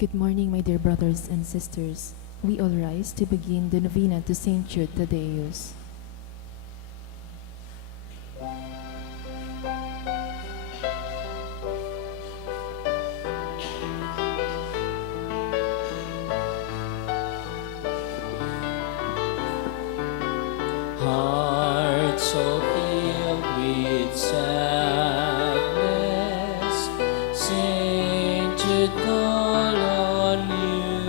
Good morning, my dear brothers and sisters. We all rise to begin the novena to Saint Jude Thaddeus. Heart so filled with sadness, Saint Jude call on you.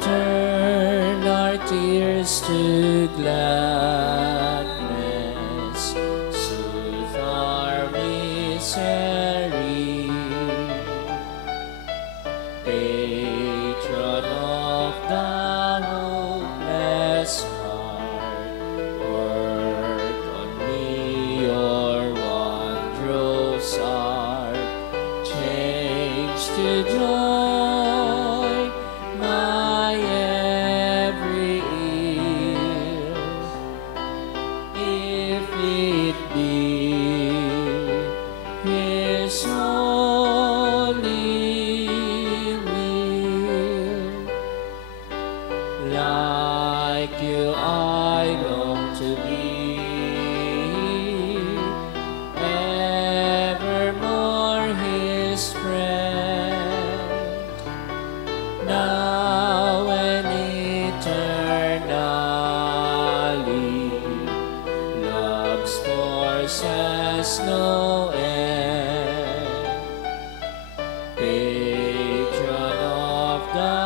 Turn our tears to gladness, soothe our misery. Patron of the hopeless heart, work on me your wondrous art, change to joy my every ill, if it be His holy will. Like you I long to be, evermore His friend, now and eternally. Love's force has no end. Patron of the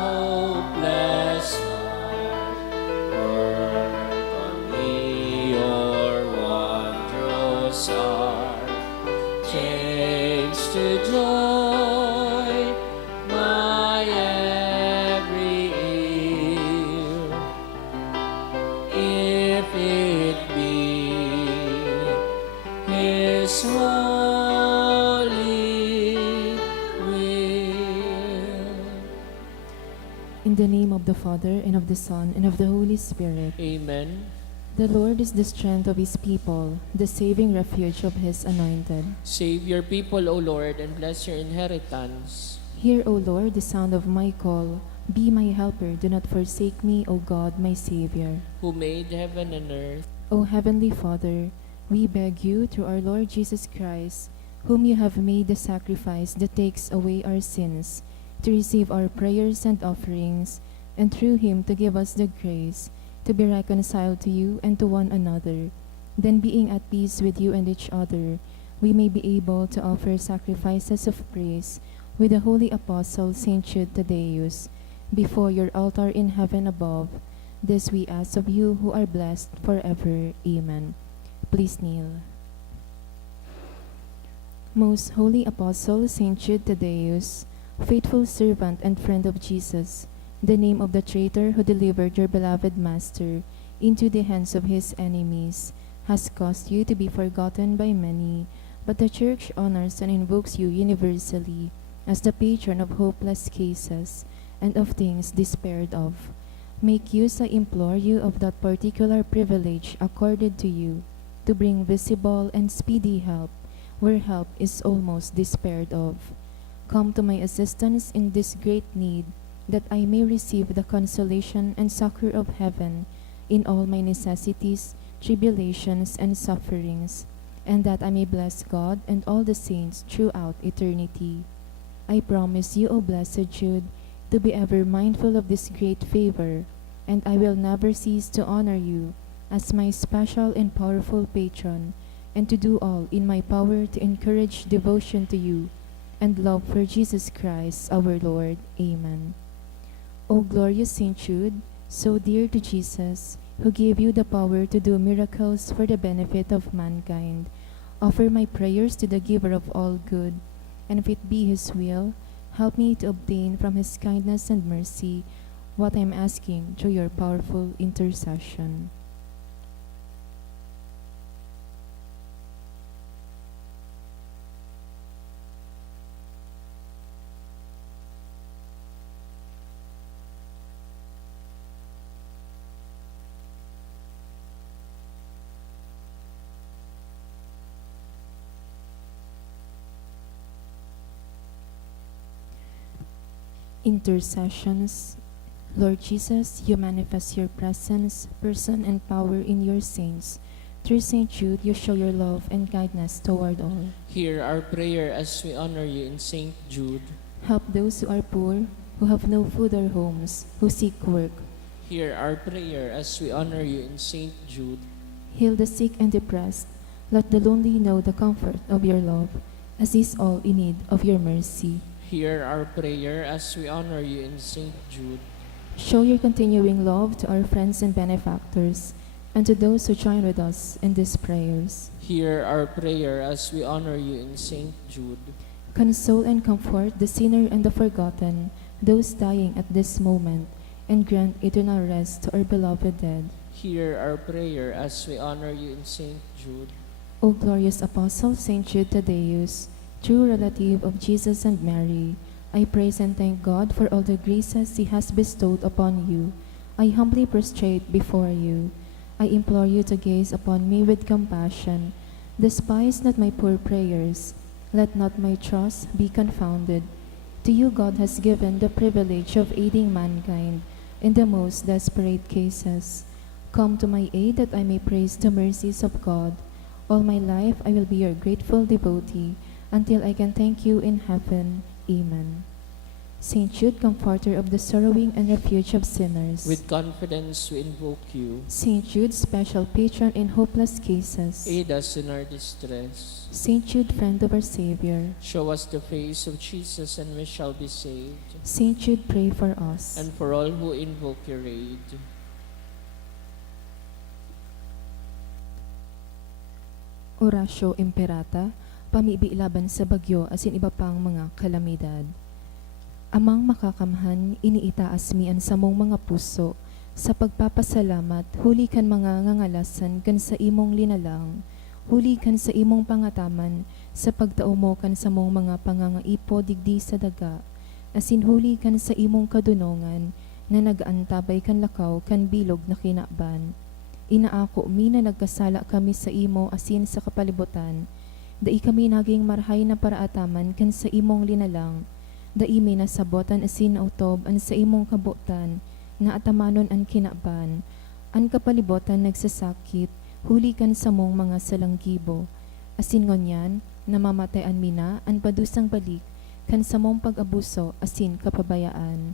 hopeless heart, work on me your wondrous art, change to joy my every ill, if it be His holy will. In the name of the Father, and of the Son, and of the Holy Spirit. Amen. The Lord is the strength of His people, the saving refuge of His anointed. Save your people, O Lord, and bless your inheritance. Hear, O Lord, the sound of my call. Be my helper, do not forsake me, O God, my Savior. Who made heaven and earth. O Heavenly Father, we beg you, through our Lord Jesus Christ, whom you have made the sacrifice that takes away our sins, to receive our prayers and offerings, and through Him to give us the grace to be reconciled to you and to one another. Then, being at peace with you and each other, we may be able to offer sacrifices of praise with the holy apostle Saint Jude Thaddeus before your altar in heaven above. This we ask of you who are blessed forever. Amen. Please kneel. Most holy apostle Saint Jude Thaddeus, faithful servant and friend of Jesus, the name of the traitor who delivered your beloved Master into the hands of his enemies has caused you to be forgotten by many, but the Church honors and invokes you universally as the patron of hopeless cases and of things despaired of. Make use, I implore you, of that particular privilege accorded to you to bring visible and speedy help where help is almost despaired of. Come to my assistance in this great need, that I may receive the consolation and succor of heaven in all my necessities, tribulations, and sufferings, and that I may bless God and all the saints throughout eternity. I promise you, O blessed Jude, to be ever mindful of this great favor, and I will never cease to honor you as my special and powerful patron, and to do all in my power to encourage devotion to you and love for Jesus Christ our Lord. Amen. O glorious Saint Jude, so dear to Jesus, who gave you the power to do miracles for the benefit of mankind, offer my prayers to the giver of all good, and if it be His will, help me to obtain from His kindness and mercy what I am asking through your powerful intercession. Intercessions. Lord Jesus, you manifest your presence, person, and power in your saints. Through St. Jude, you show your love and kindness toward all. Hear our prayer as we honor you in St. Jude. Help those who are poor, who have no food or homes, who seek work. Hear our prayer as we honor you in St. Jude. Heal the sick and depressed. Let the lonely know the comfort of your love, as is all in need of your mercy. Hear our prayer as we honor you in St. Jude. Show your continuing love to our friends and benefactors, and to those who join with us in these prayers. Hear our prayer as we honor you in St. Jude. Console and comfort the sinner and the forgotten, those dying at this moment, and grant eternal rest to our beloved dead. Hear our prayer as we honor you in St. Jude. O glorious Apostle Saint Jude Thaddeus, true relative of Jesus and Mary, I praise and thank God for all the graces He has bestowed upon you. I humbly prostrate before you. I implore you to gaze upon me with compassion. Despise not my poor prayers. Let not my trust be confounded. To you God has given the privilege of aiding mankind in the most desperate cases. Come to my aid that I may praise the mercies of God. All my life I will be your grateful devotee until I can thank you in heaven. Amen. Saint Jude, comforter of the sorrowing and refuge of sinners. With confidence we invoke you. Saint Jude, special patron in hopeless cases. Aid us in our distress. Saint Jude, friend of our Savior. Show us the face of Jesus and we shall be saved. Saint Jude, pray for us. And for all who invoke your aid. Oratio Imperata, pamibi laban sa bagyo asin iba pang mga kalamidad. Amang makakamhan, iniitaas mi ang samong mga puso, sa pagpapasalamat, huli kan mga ngangalasan kan sa imong linalang, huli kan sa imong pangataman, sa pagtao mo kan sa mong mga pangangaipo digdi sa daga, asin huli kan sa imong kadunongan, na nagaantabay kan lakaw kan bilog na kinaban. Inaako mi na nagkasala kami sa imo asin sa kapalibutan, dai kami naging marhay na paraataman kan sa imong linalang, dai mi nasabotan asin autob an sa imong kabutan, na atamanon ang kinaban, an kapalibotan nagsasakit, huli kan sa mong mga salanggibo, asin ngonyan, namamatayan mi na an padusang balik, kan sa mong pag-abuso asin kapabayaan.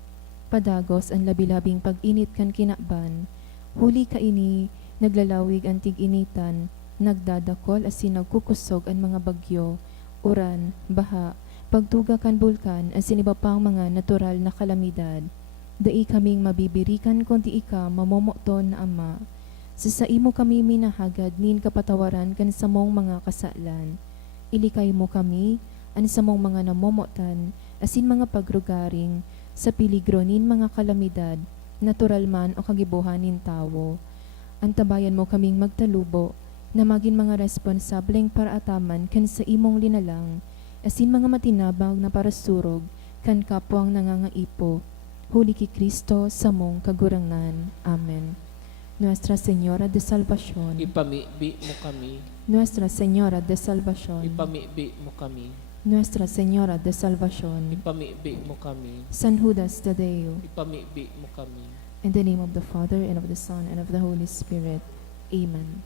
Padagos ang labilabing pag-init kan kinaban, huli ka ini, naglalawig ang tig-initan, nagdadakol asin nagkukusog ang mga bagyo, uran, baha, pagtuga kan bulkan asin iba pang mga natural na kalamidad. Dai kaming mabibirikan kundi ika mamomokton na Ama. Sa imo kami minahagad nin kapatawaran kan sa mong mga kasalan. Ilikay mo kami, an sa mong mga namomotan, asin mga pagrugaring, sa piligro nin mga kalamidad, natural man o kagibuhanin tawo. Antabayan mo kaming magtalubo, na maging mga responsableng paraataman kan sa imong linalang, asin mga matinabag na parasurog, kan kapwang nangangaipo, huli ki Kristo sa mong kagurangan. Amen. Nuestra Señora de Salvación. Ipamibi mo kami. Nuestra Señora de Salvación. Ipamibi mo kami. Nuestra Señora de Salvación. Ipamibi mo kami. San Judas Tadeo. Ipamibi mo kami. In the name of the Father, and of the Son, and of the Holy Spirit. Amen.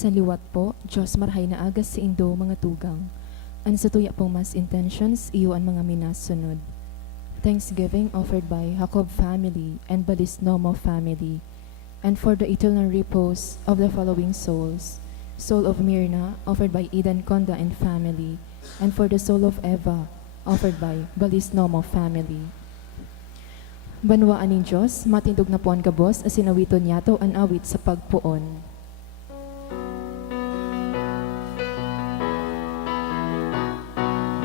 Sa liwat po, Diyos marhay na agas sa indo mga tugang. An sa tuya pong mas intentions, iyo ang mga minasunod. Thanksgiving offered by Jacob family and Balisnomo family, and for the eternal repose of the following souls: soul of Myrna, offered by Eden Conda and family, and for the soul of Eva, offered by Balisnomo family. Banwaan ng Diyos, matindog na po ang gabos, as sinawiton yato ang awit sa pagpuon.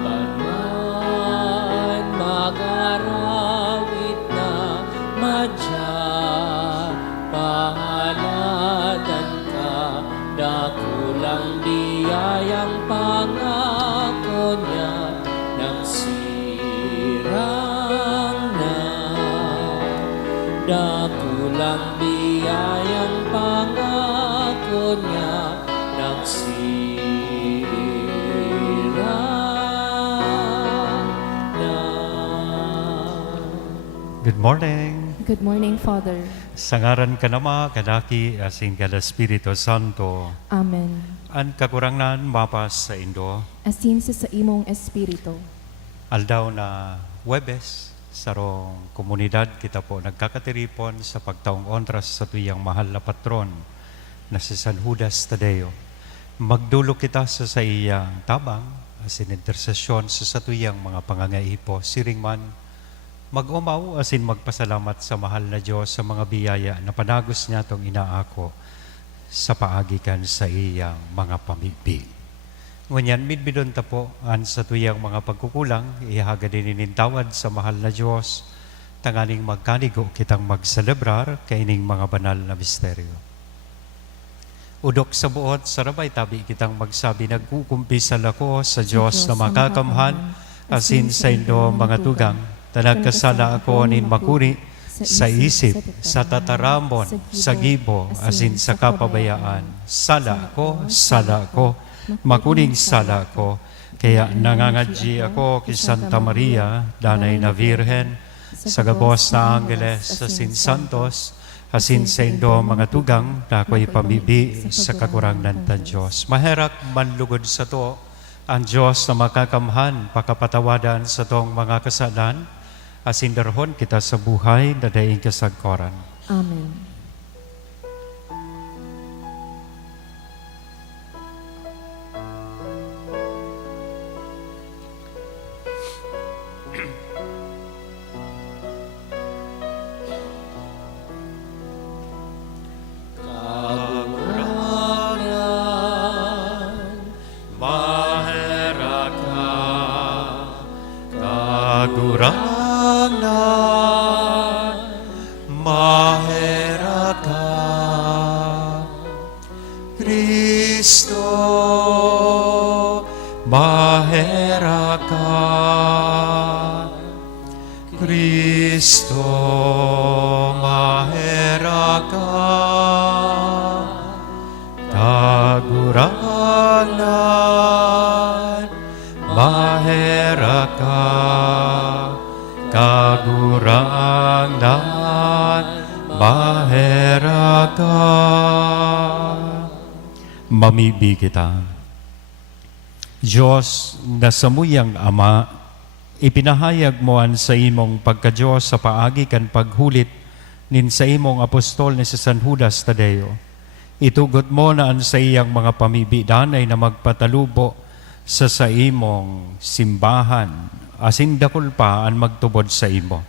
Banwan mag-arawit na madya, pahaladan ka, dakulang biyayang pangako niya ng sirang na. Dakulang biyayang pangako niya ng sirang na. Good morning. Good morning, Father. Sa ngaran ka nama, kadaki, asin kada Espiritu Santo, Amen. an kakurangan mapas sa Indo, Asin sa imong espiritu. aldaw na Huwebes, sarong komunidad kita po nagkakatiripon sa pagtaong ontras sa tuyang mahal na patron na si San Judas Tadeo. Magdulo kita sa iyang tabang, asin intersesyon sa tuyang mga pangangaipo, siring man, mag-umaw asin magpasalamat sa mahal na Diyos sa mga biyaya na panagos niya itong inaako sa paagikan sa iyang mga pamibig. Ngunyan, midbidon ta po an sa tuyang mga pagkukulang, ihaga din inintawad sa mahal na Diyos, tanganing magkanigo kitang magselebrar kaining mga banal na misteryo. Udok sa buot, sarabay tabi kitang magsabi, nagkukumpisal ako sa Diyos na makakamhan, asin sa indo mga tugang, tanagkasala ako nin makuri, sa isip, sa tataramon, sa gibo, asin sa kapabayaan. Sala ko, makuning sala ko, kaya nangangadji ako kay Santa Maria, danay na Virhen, sa gabos na Angeles, sa Santos, asin sa indo mga tugang, na ako'y pamibi sa kakurangnan tan Diyos. Maherak manlugod sa to, ang Diyos na makakamhan, pakapatawadan sa tong mga kasalan, asin darhon kita sa buhay na daing kasagkoran. Amen. Kagurangan, Maheraka, kagurangan, maheraka, Kristo, maheraka, Kristo, maheraka, kagurangan, maheraka, kagurangan, maheraka. Mamibi kita. Diyos na samuyang Ama, ipinahayag mo an sa imong pagka-Diyos sa paagi kan paghulit nin sa imong apostol ni si San Judas Tadeo. Itugot mo na an sa iyang mga pamibidanay na magpatalubo sa imong simbahan, asin dakol pa an magtubod sa imo.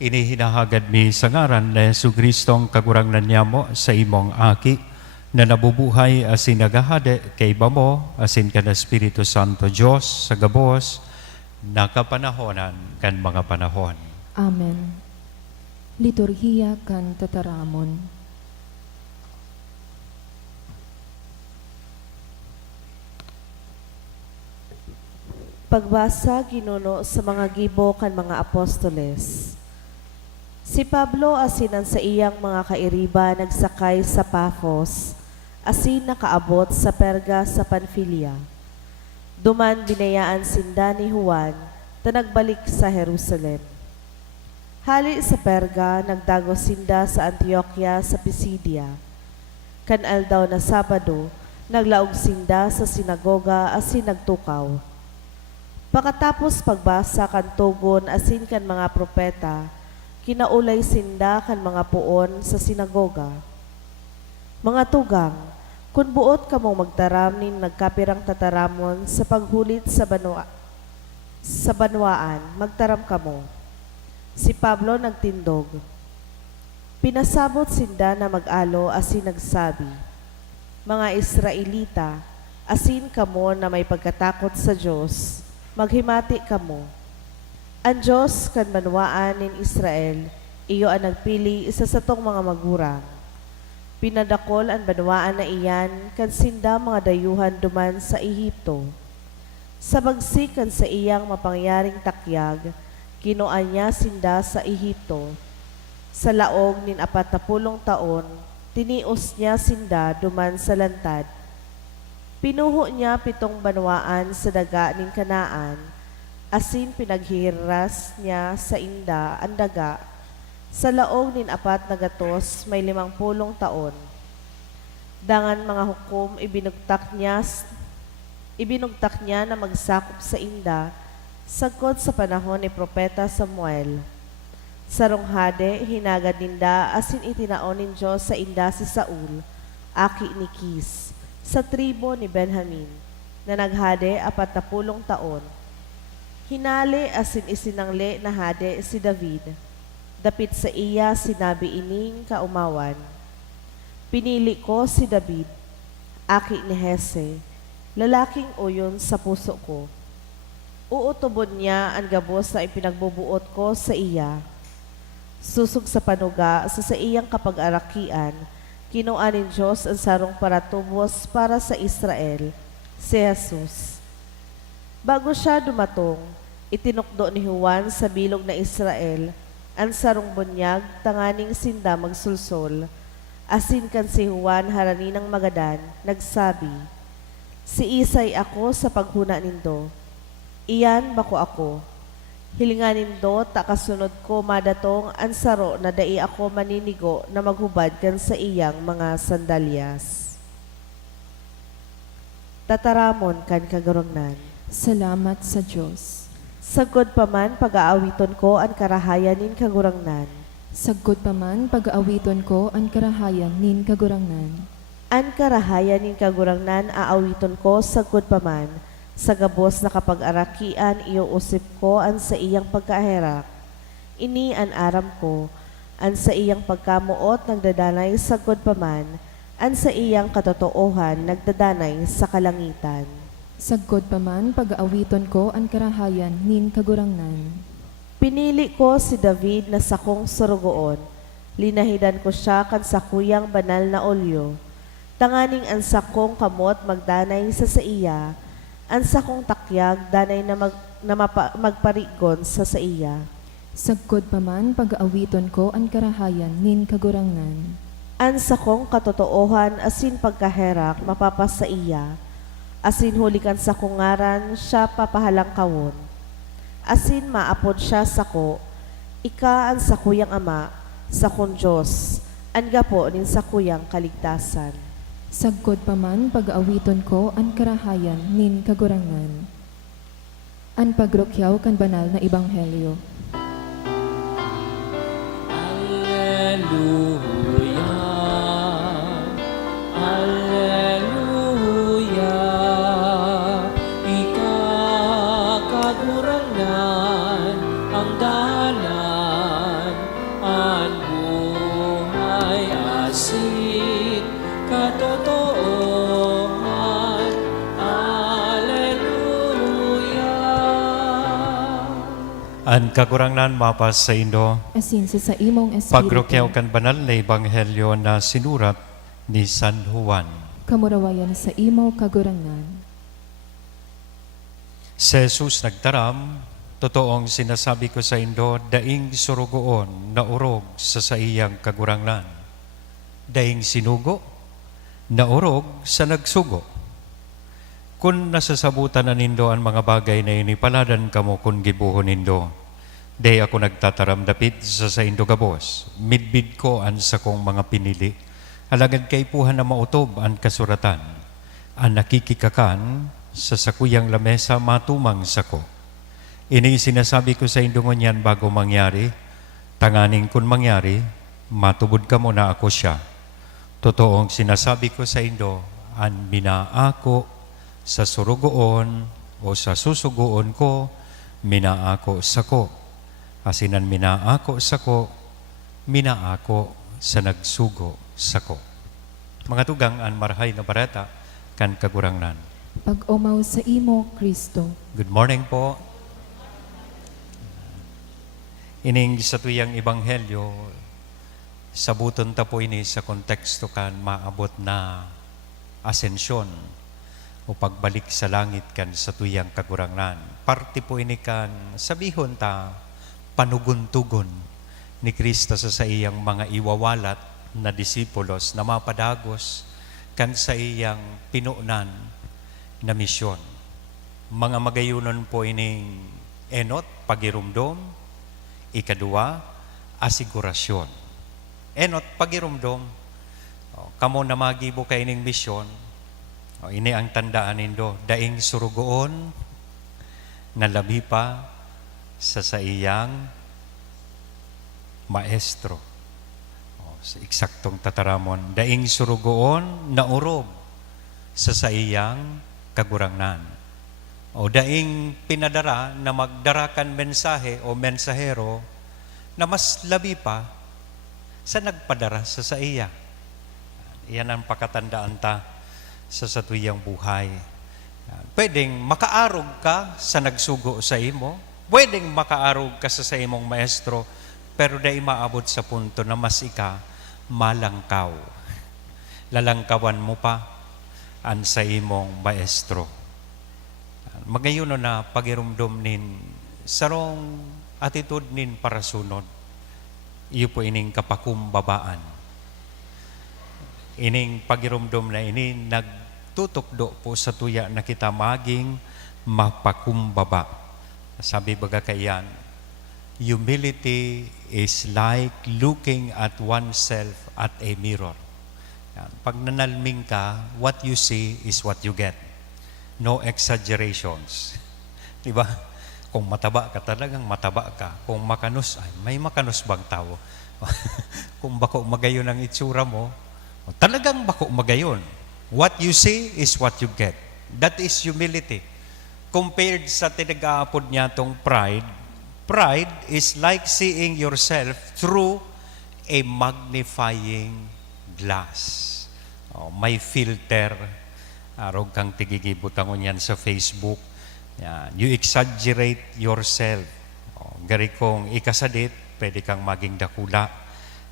Inihinahagad mi sa ngaran na Jesucristong kagurangnan niya mo sa imong aki, na nabubuhay asin nagahade kay bamo, asin kan Espiritu Santo Diyos sa gabos, nakapanahonan kan mga panahon. Amen. Liturhiya kan tataramon. Pagbasa ginuno sa mga gibo kan mga apostoles. Si Pablo asinan sa iyang mga kairiba nagsakay sa Paphos, asin nakaabot sa Perga sa Panfilia. Duman binayaan sinda ni Juan, ta nagbalik sa Jerusalem. Hali sa Perga, nagdago sinda sa Antioquia sa Pisidia. Kan aldaw na Sabado, naglaog sinda sa sinagoga asin nagtukaw. Pakatapos pagbasa kan tugon asin kan mga propeta, kinaulay sinda kan mga puon sa sinagoga. Mga tugang, kun buot kamong magtaram nin nagkapirang tataramon sa paghulit sa banwaan, magtaram kamo. Si Pablo nagtindog. Pinasabot sinda na mag-alo asin nagsabi, mga Israelita, asin kamo na may pagkatakot sa Diyos, maghimati kamo. Ang Diyos kan banwaan nin Israel, iyo ang nagpili isa sa tong mga magurang. Pinadakol ang banwaan na iyan kan sinda mga dayuhan duman sa Ehipto. Sa bagsikan sa iyang mapangyaring takyag, kinuan niya sinda sa Ehipto. Sa laog nin 40 taon, tinios niya sinda duman sa lantad. Pinuho niya 7 banwaan sa daga nin Kanaan, asin pinaghiras niya sa inda ang daga. Sa laog nin 4 na gatos may 50 taon. Dangan mga hukom ibinugtak niya na magsakop sa inda, sagkod sa panahon ni Propeta Samuel. Sa ronghade, hinagad ninda asin itinaon nin Diyos sa inda si Saul, aki ni Kis, sa tribo ni Benjamin, na naghade 40 taon. Hinali asin isinangle na hade si David. Dapit sa iya sinabi ining kaumawan, pinili ko si David, aki ni Hese, lalaking uyon sa puso ko. Uutubod niya ang gabos na ipinagbubuot ko sa iya. Susog sa panuga sa iyang kapag-arakian, kinuan ni Diyos ang sarong paratubos para sa Israel, si Jesus. Bago siya dumatong, itinukdo ni Juan sa bilog na Israel ang sarong bunyag tanganing sinda magsulsol. Asin kan si Juan haraninang Magadan, nagsabi, si Isay ako sa paghuna nindo. Iyan bako ako. Hilinganin do, takasunod ko madatong ansaro na dai ako maninigo na maghubad kan sa iyang mga sandalyas. Tataramon kan kagurangnan. Salamat sa Diyos. Sagod pa man pag-aawiton ko ang karahayan nin kagurangnan. Sagkod pa man pag-aawiton ko ang karahayan nin kagurangnan. An karahayan nin kagurangnan aawiton ko sagod pa man. Sa gabos na kapag-arakian, iuusip ko an sa iyang pagkaherak. Ini an aram ko, an sa iyang pagkamuot nagdadanay sagod pa man, an sa iyang katotoohan nagdadanay sa kalangitan. Sagkod pa man pag-aawiton ko ang karahayan nin kagurangnan. Pinili ko si David na sakong surugoon. Linahidan ko siya kan sakuyang banal na olyo. Tanganing ang sakong kamot magdanay sa iya, ang sakong takyag danay na magparigon sa iya. Sagkod pa man pag-aawiton ko ang karahayan nin kagurangnan. Ang sakong katotoohan asin pagkaherak mapapas sa iya. Asin hulikan sa kungaran siya papahalang kawon. Asin maapod siya sako, ika ang sakuyang ama, sakong Diyos, ang gapo nin sakuyang kaligtasan. Sagkod pa man pag-aawiton ko ang karahayan nin kagurangan. An pagrukyaw kan banal na ebanghelyo. Alleluia, Alleluia, ikakagurangan ang dalan, ang buhay asin, katotohanan, Alleluia. An kagurangnan mapas sa Indo, Asin sa imong espiritu. pagrukyaw kan banal na ebanghelyo na sinurat ni San Juan. Kamurawayan sa imo kagurangan. Si Jesus nagtaram, totoong sinasabi ko sa Indo, daing surugoon na urog sa iyang kagurangnan. Daing sinugo, na urog sa nagsugo. Kung nasasabutan na nindo ang mga bagay na inipaladan kamo kung gibuhon nindo, day ako nagtataram dapit sa Indo gabos, midbid ko an sa kong mga pinili, Alagad kay puhan na mautob ang kasuratan, ang nakikikakan sa sakuyang lamesa matumang sako. Ini sinasabi ko sa indungon yan bago mangyari, tanganing kun mangyari, matubod ka mo na ako siya. Totoong sinasabi ko sa indo, ang minaako sa surugoon o sa susugoon ko, minaako sako. Asinan minaako sako, minaako sa nagsugo sako. Mga tugang ang marhay na barata kan kagurangnan. Pag-umaw sa imo, Kristo. Good morning po. Ining sa tuyang ebanghelyo, sabuton ta po ini sa konteksto kan maabot na asensyon o pagbalik sa langit kan sa tuyang kagurangnan. Parte po ini kan sabihon ta panugun-tugon ni Kristo sa iyang mga iwawalat na disipulos na mapadagos kan sa iyang pinuunan na misyon. Mga magayunon po ining enot, pagirumdom, ikadua, asigurasyon. Enot, pagirumdom, kamo na magibo kay ining misyon, ini ang tandaan nindo, daing surugoon na labi pa sa iyang maestro. Sa eksaktong tataramon, daing surugoon na urob sa iyang kagurangnan. O daing pinadara na magdarakan mensahe o mensahero na mas labi pa sa nagpadara sa iya. Iyan ang pakatandaan ta sa tuyang buhay. Pwedeng makaarog ka sa nagsugo sa imo, pwedeng makaarog ka sa imong maestro, pero dahil maabot sa punto na mas malangkaw. Lalangkawan mo pa ang sa imong maestro. Magayon na pagirumdom nin sarong attitude nin para sunod. Iyo po ining kapakumbabaan. Ining pagirumdom na ini nagtutukdo po sa tuya na kita maging mapakumbaba. Sabi baga kayan, humility is like looking at oneself at a mirror. Yan. Pag nanalming ka, what you see is what you get. No exaggerations. Diba? Kung mataba ka, talagang mataba ka. Kung makanus, ay, may makanus bang tao? Kung bako magayon ang itsura mo, talagang bako magayon. What you see is what you get. That is humility. Compared sa tinag-aapod niya tong pride, pride is like seeing yourself through a magnifying glass. May filter. Arog kang tigigibutangon yan sa Facebook. Yan. You exaggerate yourself. Gari kong ikasadit, pwede kang maging dakula.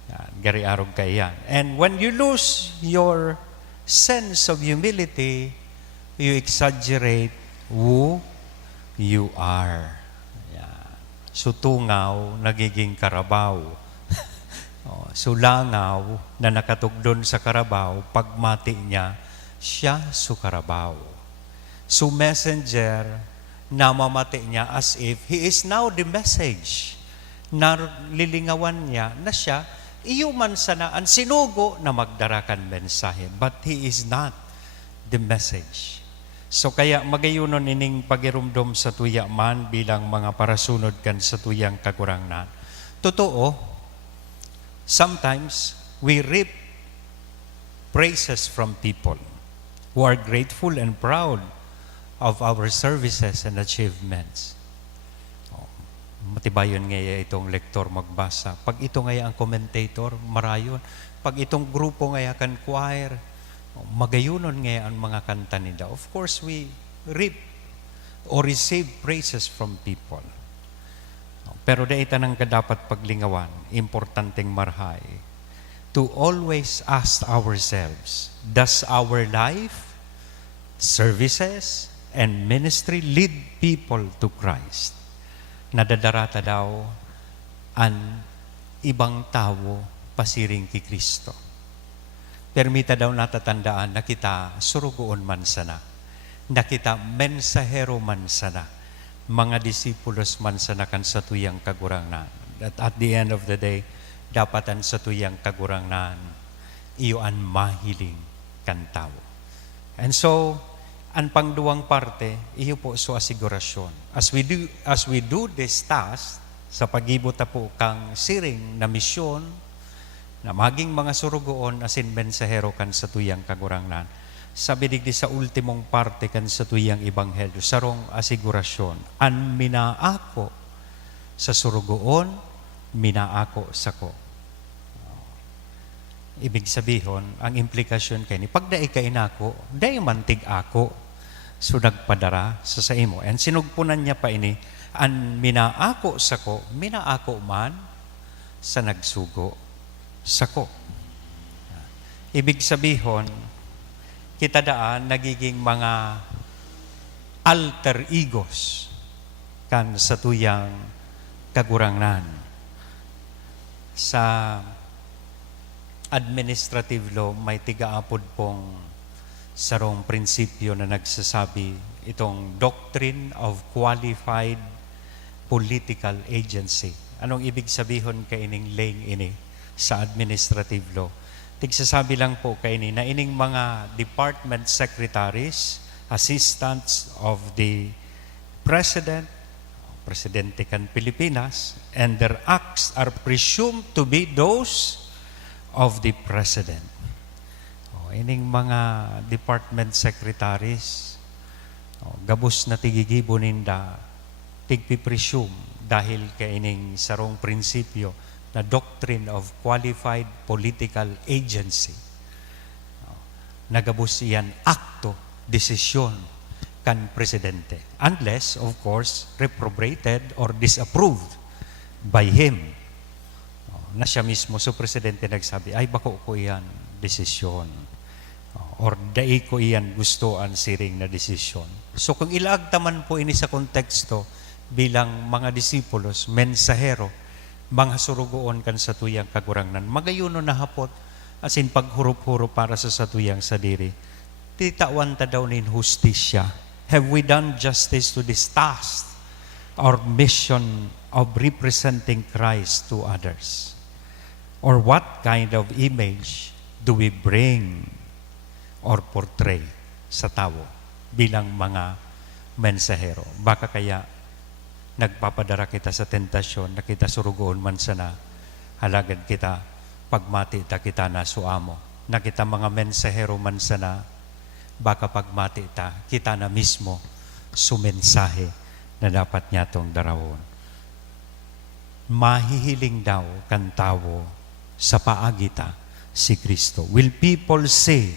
Yan. Gari arog ka yan. And when you lose your sense of humility, you exaggerate who you are. Sutungaw, nagiging karabaw. Sulangaw na nakatugdon sa karabaw, pagmati niya, siya su karabaw. So messenger, namamati niya as if he is now the message. Nalilingawan niya na siya, iyuman sana ang sinugo na magdarakan mensahe. But he is not the message. So kaya magayunon ining pagirumdom sa tuya man bilang mga parasunod kan sa tuyang kagurangnan. Totoo, sometimes we reap praises from people who are grateful and proud of our services and achievements. Matibayon ngaya itong lektor magbasa. Pag ito ngaya ang commentator, marayon. Pag itong grupo ngaya kan choir, magayunon ngayon ang mga kanta nila. Of course, we reap or receive praises from people. Pero dahita nang dapat paglingawan, importanteng marhay, to always ask ourselves, does our life, services, and ministry lead people to Christ? Nadadarata daw ang ibang tao pasiring ki Kristo. Permita daw natatandaan na kita surugoon man sana, na kita mensahero man sana, mga disipulos man sana kan sa tuyang kagurangnan. At the end of the day, dapatan sa tuyang kagurangnan, iyo an mahiling kan tao. And so, ang pangduwang parte, iyo po so asigurasyon. As we do this task, sa pagibot na po kang siring na misyon, na maging mga surugoon asin mensahero kan sa tuyang kagurangnan. Sabi digdi sa ultimong parte kan sa tuyang ebanghelyo, sarong asigurasyon, an minaako sa surugoon, minaako sa ko. Ibig sabihin, ang implikasyon kay ni pagdaig ka inako, dahi mantig ako, so nagpadara sa imo. And sinugpunan niya pa ini, an minaako sa ko, minaako man sa nagsugo sa ko. Ibig sabihin, kita daan nagiging mga alter egos kan sa tuyang kagurangnan. Sa administrative law, may tigaapod pong sarong prinsipyo na nagsasabi itong doctrine of qualified political agency. Anong ibig sabihin kaining laying ini sa administrative law? Tigsasabi lang po kaini na ining mga department secretaries, assistants of the president, presidente kan Pilipinas, and their acts are presumed to be those of the president. Ining mga department secretaries, gabos na tigigibo ninda, tigpipresume dahil kaining sarong prinsipyo na doctrine of qualified political agency. Nagabos iyan akto, desisyon kan presidente. Unless, of course, reprobated or disapproved by him. Na siya mismo, so presidente nagsabi, ay bako ko iyan desisyon. Or dai ko iyan gustoan siring na desisyon. So kung ilaagtaman po ini sa konteksto bilang mga disipulos, mensahero, mga surugoon kan sa tuyang kagurangnan, magayuno na hapot, asin paghurup-hurup para sa satuyang sadiri, titawan ta daw nin hustisya. Have we done justice to this task, our mission of representing Christ to others? Or what kind of image do we bring or portray sa tao bilang mga mensahero? Baka kaya nagpapadara kita sa tentasyon na kita surugoon man sana, halagad kita pagmati ta kita na suamo. Na kita mga mensahero man sana, baka pagmati ta kita na mismo sumensahe na dapat niya tong darawon. Mahihiling daw kan tao sa paagita si Kristo. Will people say,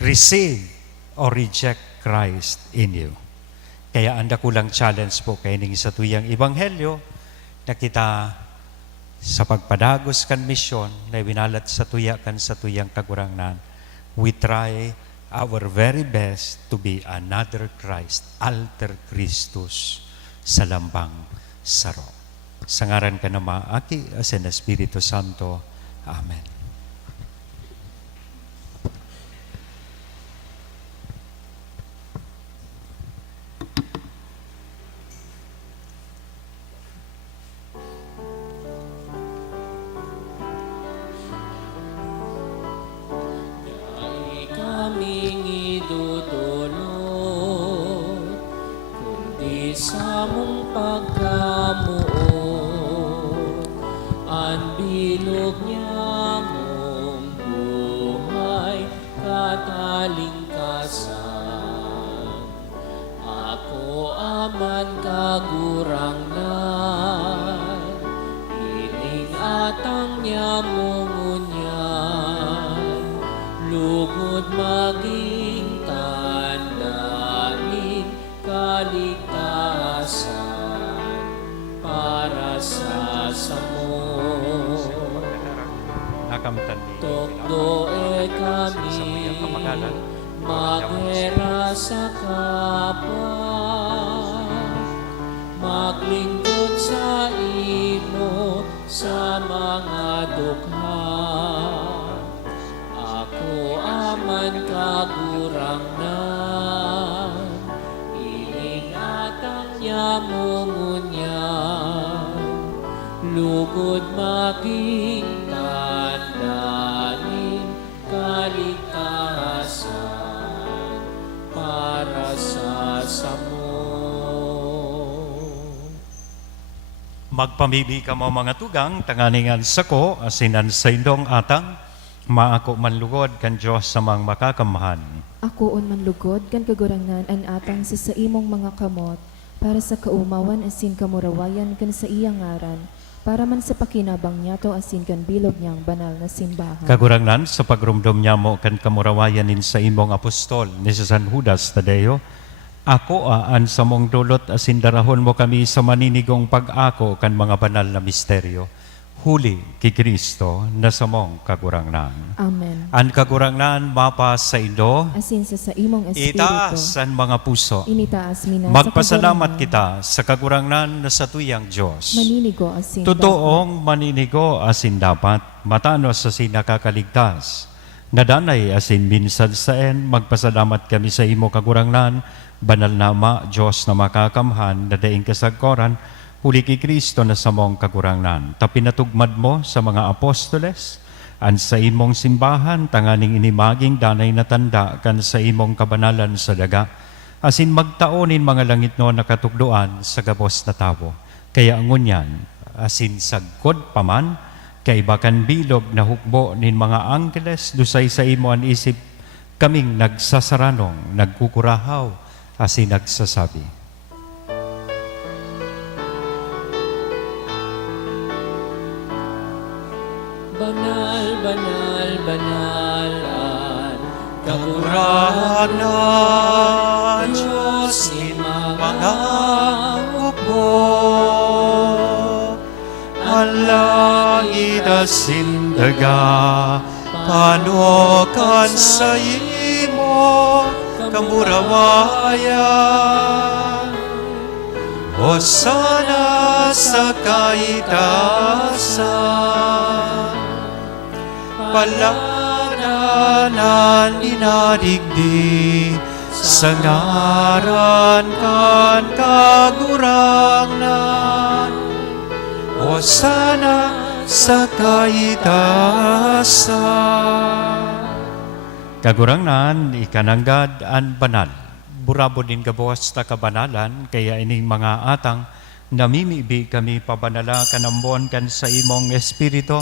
receive or reject Christ in you? Kaya anda kulang challenge po kay ning sa tuyang ebanghelyo na kita sa pagpadagos kan misyon na winalat sa tuya kan sa tuyang kagurangnan, we try our very best to be another Christ, alter Christus sa lambang saro. Sa ngaran ka na maaki, asen Espiritu Santo. Amen. Ay kaming idudulot, kundi sa mong pagkamuot, ang bilog niya mong buhay katalingkasan. Ako aman kagurangnan, ining atang niya mong unyan, lugod maging tandanin kaligtasan para sa samo. Nakamtan ni Tokdo e kami maghera sa kapwa, maglingkod sa imo sa mga dukha. Ako aman kagurangnan, iingatan niya mong unyan, lugod maging tandanin Magpamibi ka mo mga tugang, tanganingan sako, asinan sa indong atang, maako manlugod kan Diyos sa mga makakamahan. Ako on manlugod kan kagurangnan an atang sa imong mga kamot para sa kaumawan asin kamurawayan kan sa iyang ngaran para man sa pakinabang niya to asin kan bilog niyang banal na simbahan. Kagurangnan sa pagrumdom niya mo kan kamurawayanin sa imong apostol ni San Judas Tadeo, ako aan sa mong dulot asin darahon mo kami sa maninigong pag-ako kan mga banal na misteryo. Huli ki Kristo na sa mong kagurangnan. Amen. Ang kagurangnan mapa sa indo, Asin sa imong espiritu. itaas ang mga puso. Initaas mina Magpasalamat sa kita sa kagurangnan na sa tuyang Diyos. maninigo asin Totoong maninigo asin dapat, matanos asin nakakaligtas. Nadanay asin minsan saen, magpasalamat kami sa imo kagurangnan, banal na Ama, Diyos na makakamhan, na daing kasagkoran, huli ki Kristo na sa mong kagurangnan. Tapinatugmad mo sa mga apostoles, an sa imong simbahan, tanganing inimaging danay na tanda kan sa imong kabanalan sa daga, asin magtaonin mga langit no nakatugduan sa gabos na tao. Kaya ngunyan, asin sagkod paman, kay bakan bilog na hukbo nin mga angkeles, dusay sa imo an isip, kaming nagsasaranong, nagkukurahaw, asin nagsasabi. Banal, banal, banal, at Kagurangnan, Diyos in mga hukbo, ang langit asin daga, panukan sa imo, kamurawayan. Hosana sa kaitaasan, palangnanan inadigdi, sa ngaran kan kagurangnan. Hosana sa kaitaasan. Kagurangnan, ikananggad an banal. Burabo din gabos ta kabanalan, kaya ining mga atang namimibi kami pabanala kanambon kan sa imong espiritu,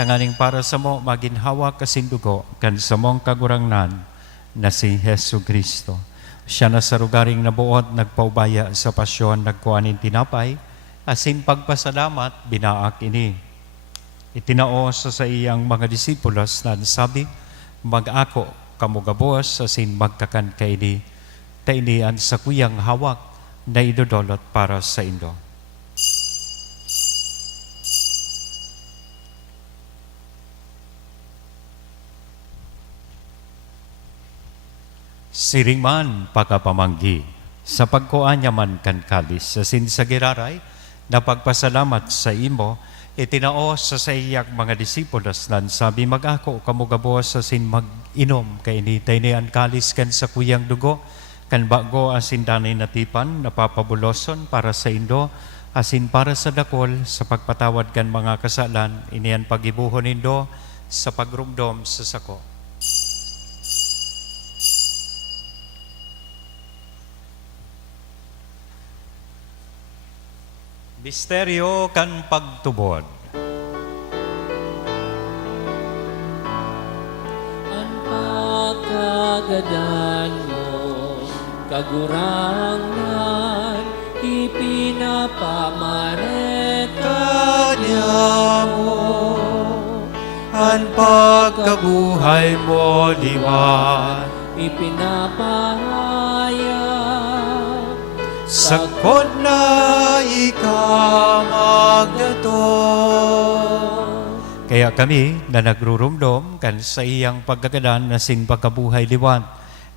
tanganing para sa mo maginhawa kasindugo kan sa mong kagurangnan na si Hesu Kristo. Siya na sa rugaring nabuot, nagpaubaya sa pasyon, nagkuhanin tinapay, asin pagpasalamat, binaak ini. Itinao sa iyang mga disipulos na sabi, mag-ako kamugabos, asin magkakan kaini, tainian sa kuyang hawak na idodolot para sa indo. Siring man pakapamanggi, sa pagkuanya man kan kalis, sa sinsagiraray, na pagpasalamat sa imo, itinao sa iyak mga disipulos nan sabi, mag-ako kamugabos asin mag-inom kay initay ni ang kalis kan sa kuyang dugo, kan bago asin danay natipan, napapabuloson para sa indo, asin para sa dakol, sa pagpatawad kan mga kasalan, iniyan pagibuhon indo, sa pagrumdom sa sako. Misteryo kan pagtubod. ang pagkagadan mo, kagurangan, ipinapamaret Kanya mo, ang pagkabuhay mo liwan, ipinapahaya. sakot na ikamagdato. Kaya kami na nagrurumdom kan sa iyang pagkagadan na sin pagkabuhay liwan,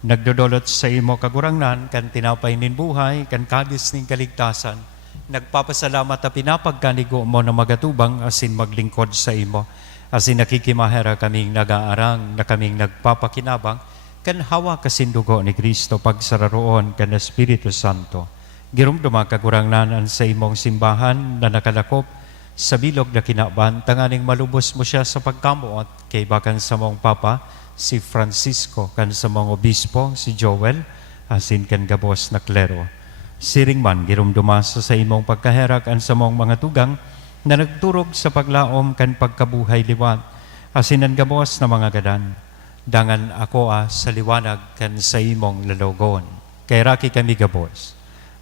nagdodolot sa imo kagurangnan kan tinapay nin buhay, kan kadis nin kaligtasan, nagpapasalamat at pinapagkanigo mo na magatubang asin maglingkod sa imo, asin nakikimahera kaming nag-aarang na kaming nagpapakinabang, kan hawa kasindugo ni Kristo pagsararoon kan Espiritu Santo. Girumduma kagurangnan sa imong simbahan na nakalakop sa bilog na kinaban, tanganing malubos mo siya sa pagkamuot kay bakan sa mong Papa, si Francisco, kan sa mong obispo, si Joel, asin kan gabos na klero. Siring man, girumduma sa imong pagkaherak ang samong mga tugang na nagturog sa paglaom kan pagkabuhay liwat, asinan gabos na mga gadan. Dangan ako sa liwanag kan sa imong lalogon. Kay raki kami gabos,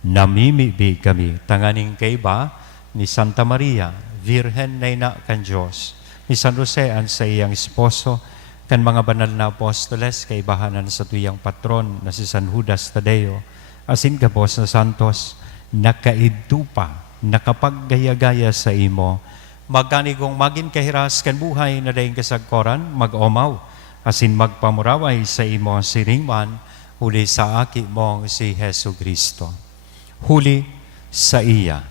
namimibi kami tanganing kaiba ni Santa Maria, Virhen na ina kan Diyos, ni San Jose ang sa iyang esposo, kan mga banal na apostoles, kaibahanan sa tuyang patron na si San Judas Tadeo, asin gabos na santos, nakaidtupa, nakapaggaya-gaya sa imo, magkanigong magin kahiras kan buhay na daing kasagkoran, mag-omaw, asin magpamuraway sa imo siringman, huli sa aki mong si Hesu Kristo. Huli sa iya,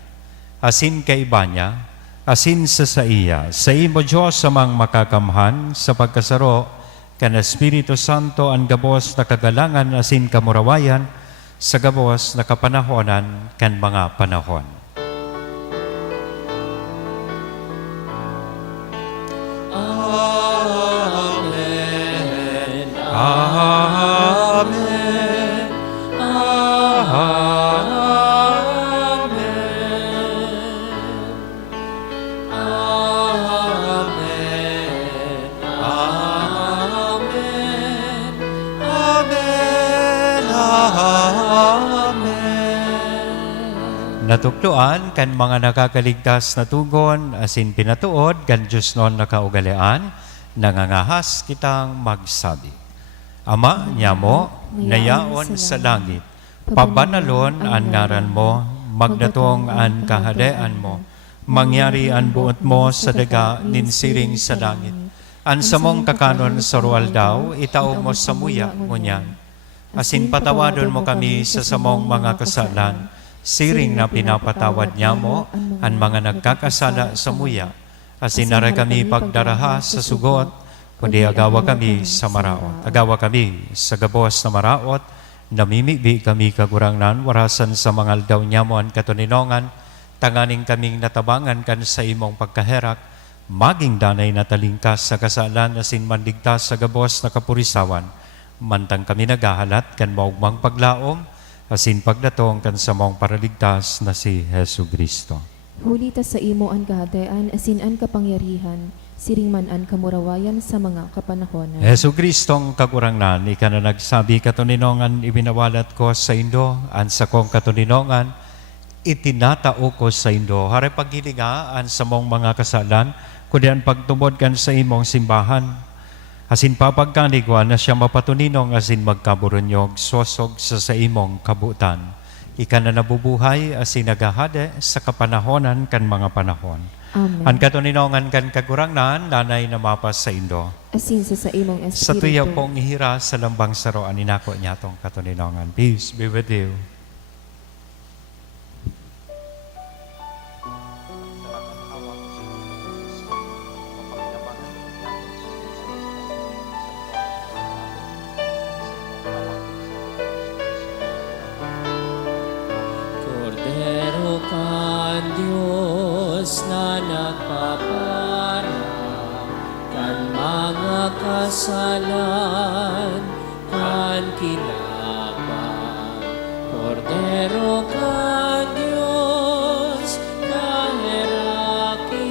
asin kaiba niya, asin sa iya, sa imo Diyos amang makakamhan, sa pagkasaro, kan Espiritu Santo ang gabos na kagalangan asin kamurawayan, sa gabos na kapanahonan kan mga panahon. Amen. Amen. Amen. Natukloan kan mga nakakaligtas na tugon, asin pinatuod kan Diyos noon nakaugalian, nangangahas kitang magsabi. Ama niya mo, nayaon sa langit, pabanalon ang ngaran mo, magdatong ang kahadean mo, mangyari ang buot mo sa daga ninsiring sa langit. Ang samong kakanon sa rual daw, itao mo sa muya ngunyan. Asin patawadon mo kami sa samong mga kasalan, siring na pinapatawad niya mo ang mga nagkakasala sa muya. Asin naray kami pagdaraha sa sugot, kundi agawa kami sa maraot. Agawa kami sa gabos na maraot, namimibi kami kagurangnan, warasan sa mga aldaw niya mo ang katuninongan, tanganing kaming natabangan kan sa imong pagkaherak, maging danay na talingkas sa kasalan, asin mandigtas sa gabos na kapurisawan, mantang kami nagahalat kan maugmang paglaom, asin pagdatong kan sa mong paraligtas na si Hesu Kristo. Huli ta sa imo ang kahadean, asin ang kapangyarihan, siring man ang kamurawayan sa mga kapanahonan. Hesu Kristong kagurangnan, ika na nagsabi katuninongan, ibinawalat ko sa Indo, an sa kong katuninongan, itinatao ko sa Indo. Hare paghilingaan sa mong mga kasalan, kundi ang pagtubod kan sa imong simbahan. Asin papagkanigwan na siya mapatuninong asin magkaburunyog sosog sa imong kabutan. Ika na nabubuhay asin nagahade sa kapanahonan kan mga panahon. Amen. Ang katuninongan kan kagurangnan, nanay na mapas sa Indo. Asin sa imong espiritu. Sa tuya pong ihira sa lambang saroan, inako niya tong katuninongan. Peace be with you. Cordero ka, Diyos na nagpapara, kan mga kasalan, kan kinaban. Cordero ka, Diyos, kaheraki,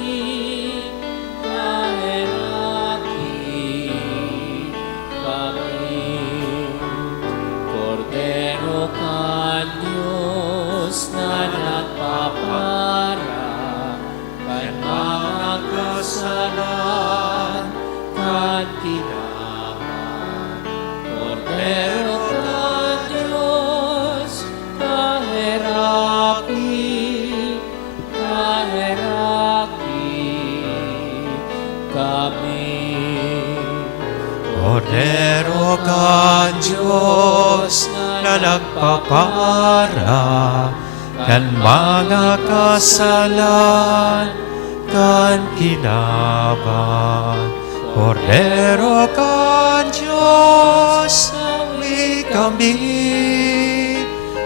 kami. Cordero ka, Diyos na nagpapara, kan mga kasalan, kan kinaban. Cordero ka, Diyos, kaheraki, kami. Cordero ka, Diyos, na nagpapara, kan mga kasalan, kan kinaban. Cordero ka, Diyos,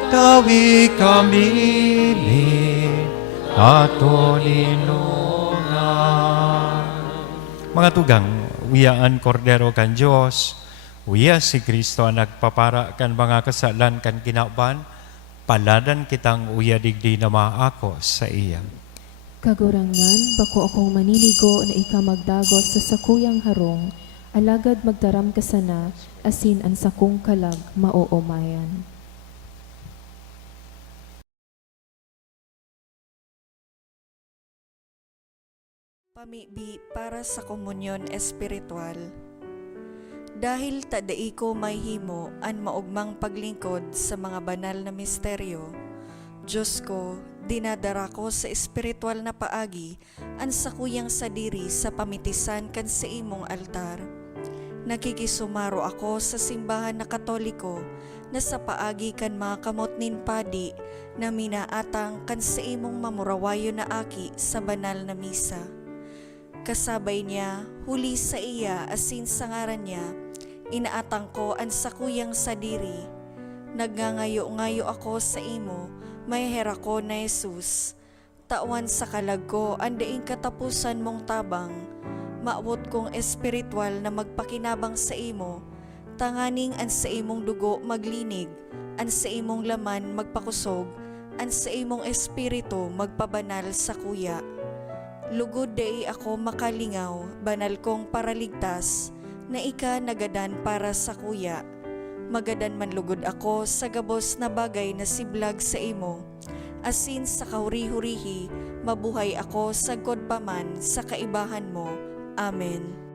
tawi kami ni katuninongan. Mga tugang, wiyaan Cordero kan Diyos, wiya si Kristo ang nagpapara kan mga kasalan kan kinaban, paladan kitang uyadigdi na maako sa iya. Kagurangan, bako akong maniligo na ika magdagos sa sakuyang harong, alagad magdaram ka sana, asin ang sakong kalag maoomayan. Pamibi para sa komunyon espiritual. Dahil tadai ko may himo an maugmang paglingkod sa mga banal na misteryo, Diyos ko, dinadara ko sa espiritual na paagi an sakuyang sadiri sa pamitisan kan sa imong altar. Nakikisumaro ako sa simbahan na Katoliko na sa paagi kan mga kamot nin padi na minaatang kan sa imong mamurawayo na aki sa banal na misa. Kasabay niya, huli sa iya asin sa ngaran niya, inaatang ko ang sakuyang sadiri. Nagngangayo-ngayo ako sa imo, may hera ko na Jesus. Tawan sa kalag ko, andaing katapusan mong tabang. Maawot kong espiritual na magpakinabang sa imo, tanganing an sa imong dugo maglinig, an sa imong laman magpakusog, an sa imong espiritu magpabanal sa kuya. Lugod day ako makalingaw, banal kong paraligtas, na ika nagadan para sa kuya. Magadan man lugod ako sa gabos na bagay na siblag sa imo. Asin sa kahuri-hurihi, mabuhay ako sa godpaman sa kaibahan mo. Amen.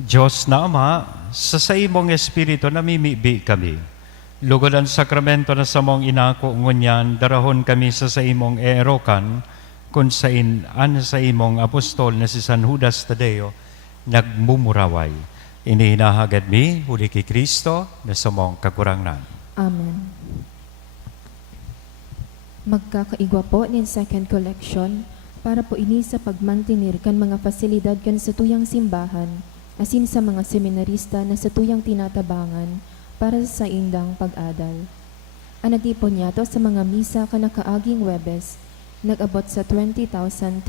Diyos na Ama, sa imong Espiritu namimibi kami. Lugod ang sakramento na sa mong inako ngunyan, darahon kami sa imong erokan, kung sa imong apostol na si San Judas Tadeo, nagmumuraway. Inihinahagad mi, huli kay Kristo, na sa mong kakurangnan. Amen. Magkakaigwa po nin second collection para po ini sa pagmantinir kan mga pasilidad kan sa tuyang simbahan, asin sa mga seminarista na sa tuyang tinatabangan para sa indang pag-adal. Anadipon niya to sa mga misa kanakaaging Webes, nag-abot sa 20,322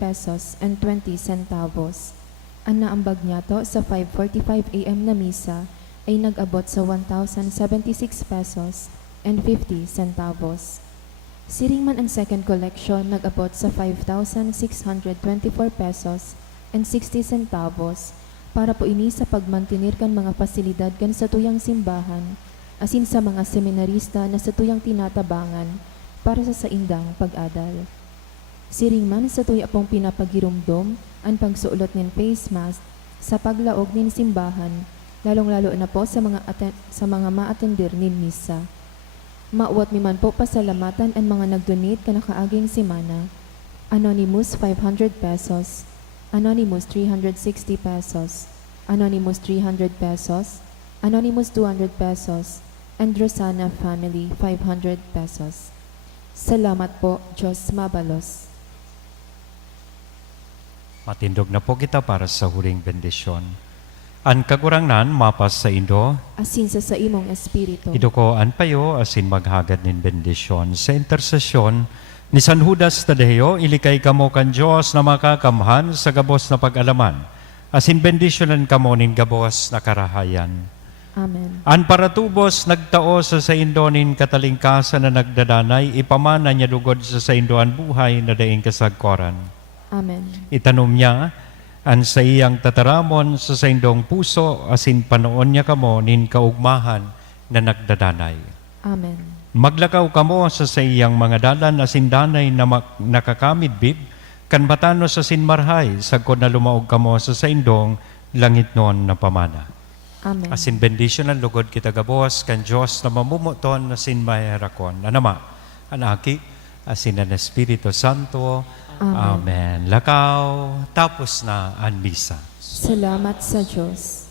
pesos and 20 centavos. Ang naambag niya to sa 5:45 a.m. na misa ay nag-abot sa 1,076 pesos and 50 centavos. Siring man ang second collection nag-abot sa 5,624 pesos and 60 centavos para po ini sa pagmantinir kan mga pasilidad kan sa tuyang simbahan, asin sa mga seminarista na sa tuyang tinatabangan para sa saindang pag-adal. Siring man sa tuya pong pinapagirumdom ang pagsuot nin face mask sa paglaog nin simbahan, lalong-lalo na po sa mga maatendir nin misa. Mauwat mi man po pasalamatan ang mga nagdonate kanakaaging simana. Anonymous 500 pesos, Anonymous 360 pesos, Anonymous 300 pesos, Anonymous 200 pesos, and Rosana Family 500 pesos. Salamat po, Diyos mabalos. Matindog na po kita para sa huling bendisyon. An kagurangnan mapas sa Indo, Asin sa imong espiritu. ido ko an payo asin maghagad nin bendisyon. Sa intersesyon ni San Judas Tadeo, ilikay kamo kan Diyos na makakamhan sa gabos na pag-alaman. Asin bendisyonan kamo nin gabos na karahayan. Amen. An paratubos nagtao sa indonin katalingkasan na nagdadanay, ipamana niya lugod sa indoan buhay na daing kasagkoran. Amen. Itanom niya, an sa iyang tataramon sa indong puso, asin panoon niya kamo nin kaugmahan na nagdadanay. Amen. Maglakaw kamo sa iyang mga dalan asin danay na nakakamidbib, kan batano sa sinmarhay, sagkod na lumaog kamo sa indong langit noon na pamana. Amen. Asin bendisyon ang lugod kita gabos kan Diyos na mamumuton na sinmaherakon. Anama, anaki, asin ang Espiritu Santo. Amen. Amen. Lakaw, tapos na ang misa. Salamat sa Diyos.